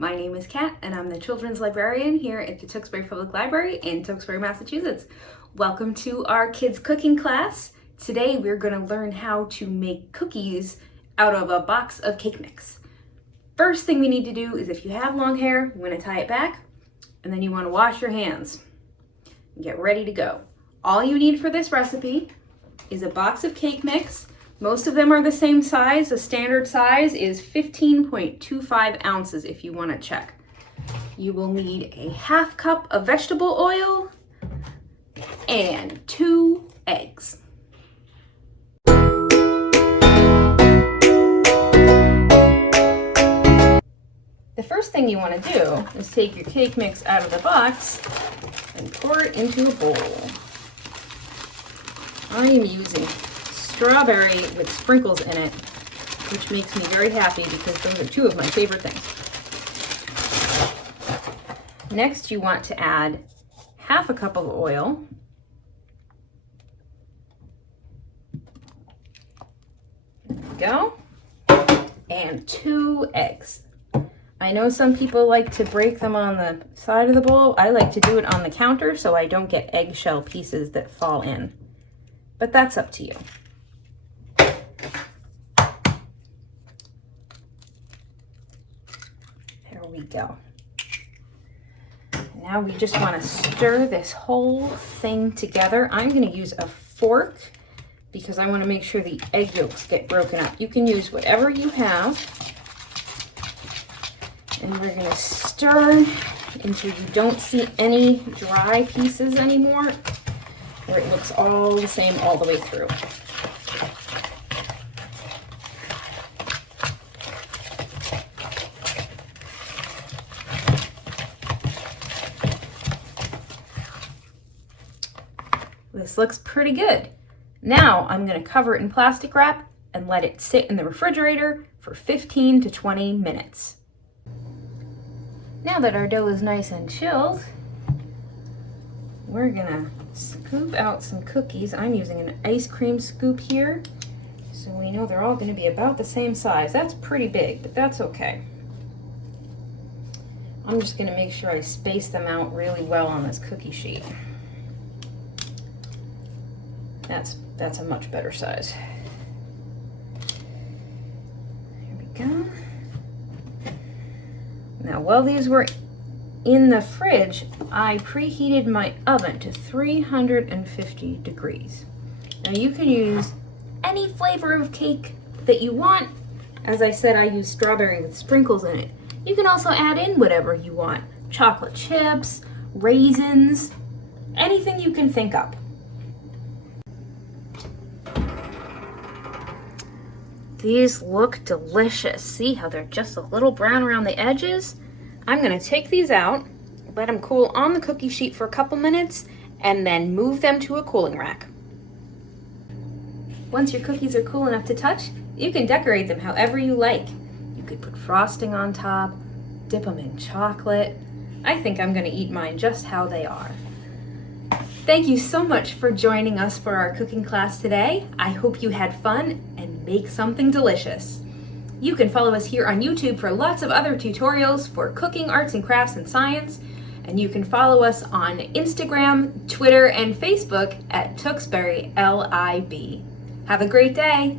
My name is Kat, and I'm the children's librarian here at the Tewksbury Public Library in Tewksbury, Massachusetts. Welcome to our kids cooking class. Today we're going to learn how to make cookies out of a box of cake mix. First thing we need to do is, if you have long hair, you want to tie it back, and then you want to wash your hands and get ready to go. All you need for this recipe is a box of cake mix. Most of them are the same size. The standard size is 15.25 ounces if you want to check. You will need a half cup of vegetable oil and 2 eggs. The first thing you want to do is take your cake mix out of the box and pour it into a bowl. I am using strawberry with sprinkles in it, which makes me very happy because those are two of my favorite things. Next, you want to add half a cup of oil. There we go. And 2 eggs. I know some people like to break them on the side of the bowl. I like to do it on the counter so I don't get eggshell pieces that fall in. But that's up to you. There we go. Now we just want to stir this whole thing together. I'm going to use a fork because I want to make sure the egg yolks get broken up. You can use whatever you have. And we're going to stir until you don't see any dry pieces anymore, where it looks all the same all the way through. This looks pretty good. Now I'm going to cover it in plastic wrap and let it sit in the refrigerator for 15 to 20 minutes. Now that our dough is nice and chilled, we're gonna scoop out some cookies. I'm using an ice cream scoop here, so we know they're all gonna be about the same size. That's pretty big, but that's okay. I'm just gonna make sure I space them out really well on this cookie sheet. That's a much better size. There we go. Now, while these were in the fridge, I preheated my oven to 350 degrees. Now, you can use any flavor of cake that you want. As I said, I use strawberry with sprinkles in it. You can also add in whatever you want. Chocolate chips, raisins, anything you can think up. These look delicious. See how they're just a little brown around the edges? I'm gonna take these out, let them cool on the cookie sheet for a couple minutes, and then move them to a cooling rack. Once your cookies are cool enough to touch, you can decorate them however you like. You could put frosting on top, dip them in chocolate. I think I'm gonna eat mine just how they are. Thank you so much for joining us for our cooking class today. I hope you had fun and make something delicious. You can follow us here on YouTube for lots of other tutorials for cooking, arts and crafts, and science. And you can follow us on Instagram, Twitter, and Facebook at Tewksbury LIB. Have a great day.